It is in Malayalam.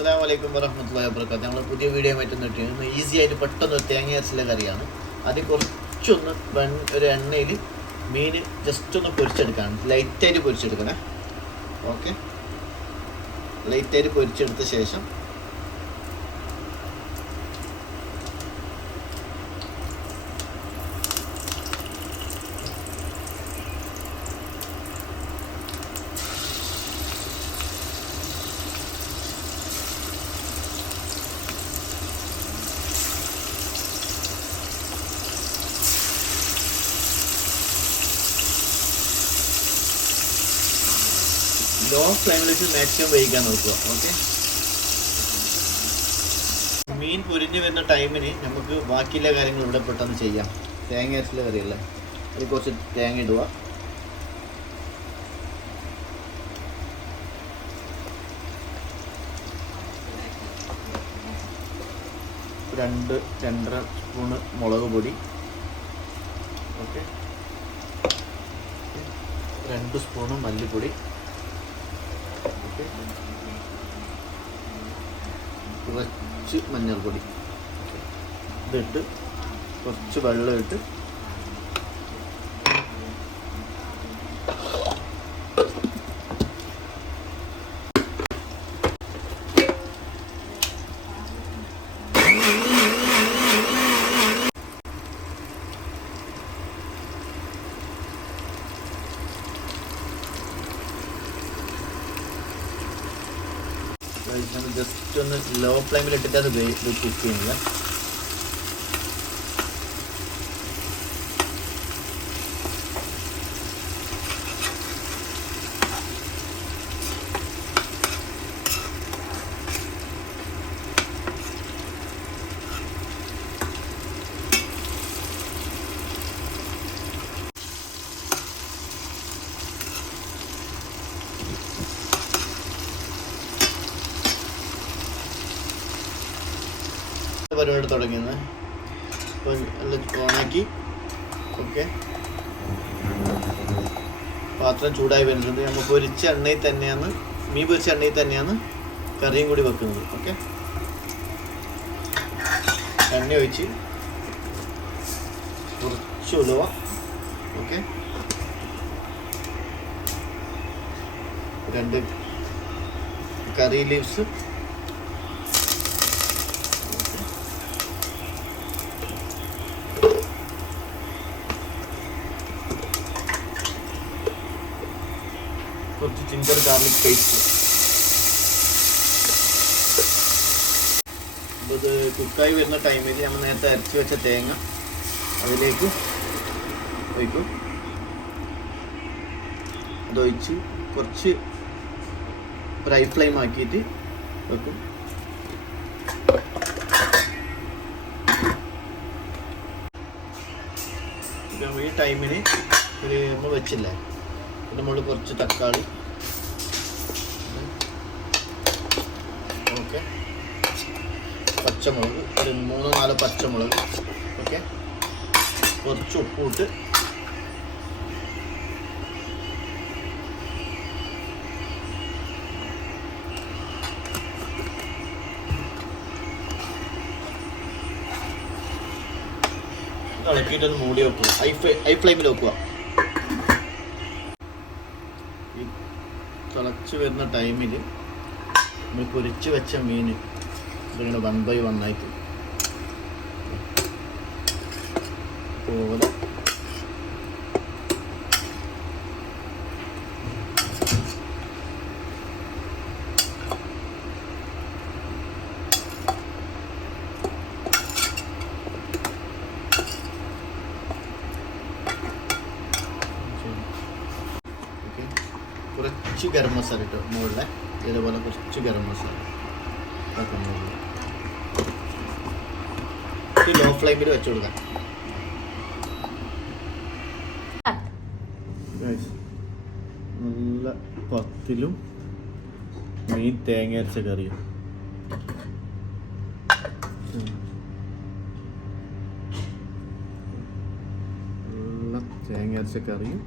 അസ്സലാമലൈക്കും വറഹ്മത്തുള്ളാഹി വബറകാതുഹു. നമ്മൾ പുതിയ വീഡിയോ പറ്റുന്നിട്ട് ഈസി ആയിട്ട് പെട്ടെന്ന് തേങ്ങ അരച്ചിലെ കറിയാണ്. അത് കുറച്ചൊന്ന് ഒരു എണ്ണയിൽ മീൻ ജസ്റ്റ് ഒന്ന് പൊരിച്ചെടുക്കാണ്. ലൈറ്റായിട്ട് പൊരിച്ചെടുക്കണേ. ഓക്കെ, ലൈറ്റായിട്ട് പൊരിച്ചെടുത്ത ശേഷം ലോ ഫ്ലെയിമിലേക്ക് മാക്സിമം വേവിക്കാൻ നോക്കുക. ഓക്കെ, മീൻ പൊരിഞ്ഞ് വരുന്ന ടൈമിന് നമുക്ക് ബാക്കിയുള്ള കാര്യങ്ങൾ ഇവിടെ പെട്ടെന്ന് ചെയ്യാം. തേങ്ങ അരച്ചിലെ കറിയല്ലേ, അതിൽ കുറച്ച് തേങ്ങ ഇടുക. രണ്ടര സ്പൂണ് മുളക് പൊടി. ഓക്കെ, 2 സ്പൂണ് മല്ലിപ്പൊടി. കുറച്ച് മഞ്ഞൾപ്പൊടി. ഇതിട്ട് കുറച്ച് വെള്ളം ഇട്ട് ജസ്റ്റ് ഒന്ന് ലോ ഫ്ലെയിമിൽ ഇട്ടിട്ട് അത് കുക്ക് ചെയ്യുന്നില്ല. പരിപാടി തുടങ്ങിയത് ഇപ്പോൾ എല്ലാം ഓണാക്കി. ഓക്കെ, പാത്രം ചൂടായി വരുന്നുണ്ട്. നമ്മൾ പൊരിച്ച എണ്ണയിൽ തന്നെയാണ്, മീൻ പൊരിച്ച എണ്ണയിൽ തന്നെയാണ് കറിയും കൂടി വെക്കുന്നത്. ഓക്കെ, എണ്ണ ഒഴിച്ച് കുറച്ച് ഉലുവ. ഓക്കെ, 2 കറി ലീവ്സ്. കുറച്ച് ജിഞ്ചർ ഗാർലിക് പേസ്റ്റ്. അപ്പോൾ ഇത് കുക്കായി വരുന്ന ടൈമിൽ നമ്മൾ നേരത്തെ അരച്ച് വെച്ച തേങ്ങ അതിലേക്ക് ഒഴിക്കും. അതൊഴിച്ച് കുറച്ച് ഫ്രൈ ഫ്ലെയിം ആക്കിയിട്ട് വെക്കും. ഈ ടൈമിന് നമ്മൾ വെച്ചില്ലേ, നമ്മൾ കുറച്ച് തക്കാളി. ഓക്കെ, പച്ചമുളക് ഒരു 3-4 പച്ചമുളക്. ഓക്കെ, കുറച്ച് ഉപ്പിട്ട് ഇളക്കിയിട്ടൊന്ന് മൂടി വെക്കുക. ഹൈ ഫ്ലെയിമിൽ വെക്കുക. തിളച്ച് വരുന്ന ടൈമിൽ നമ്മൾ പൊരിച്ച് വെച്ച മീൻ ഇതിങ്ങനെ 1 by 1 ആയിട്ട് പോലെ കുറച്ച് ഗരം മസാല ഇട്ടോ മുകളിലെ, ഇതേപോലെ കുറച്ച് ഗരം മസാല. ലോ ഫ്ലെയിമിൽ വെച്ച് കൊടുക്കാം. നല്ല പത്തിലും മീൻ തേങ്ങ അരച്ച കറിയും. നല്ല തേങ്ങ അരച്ച കറിയും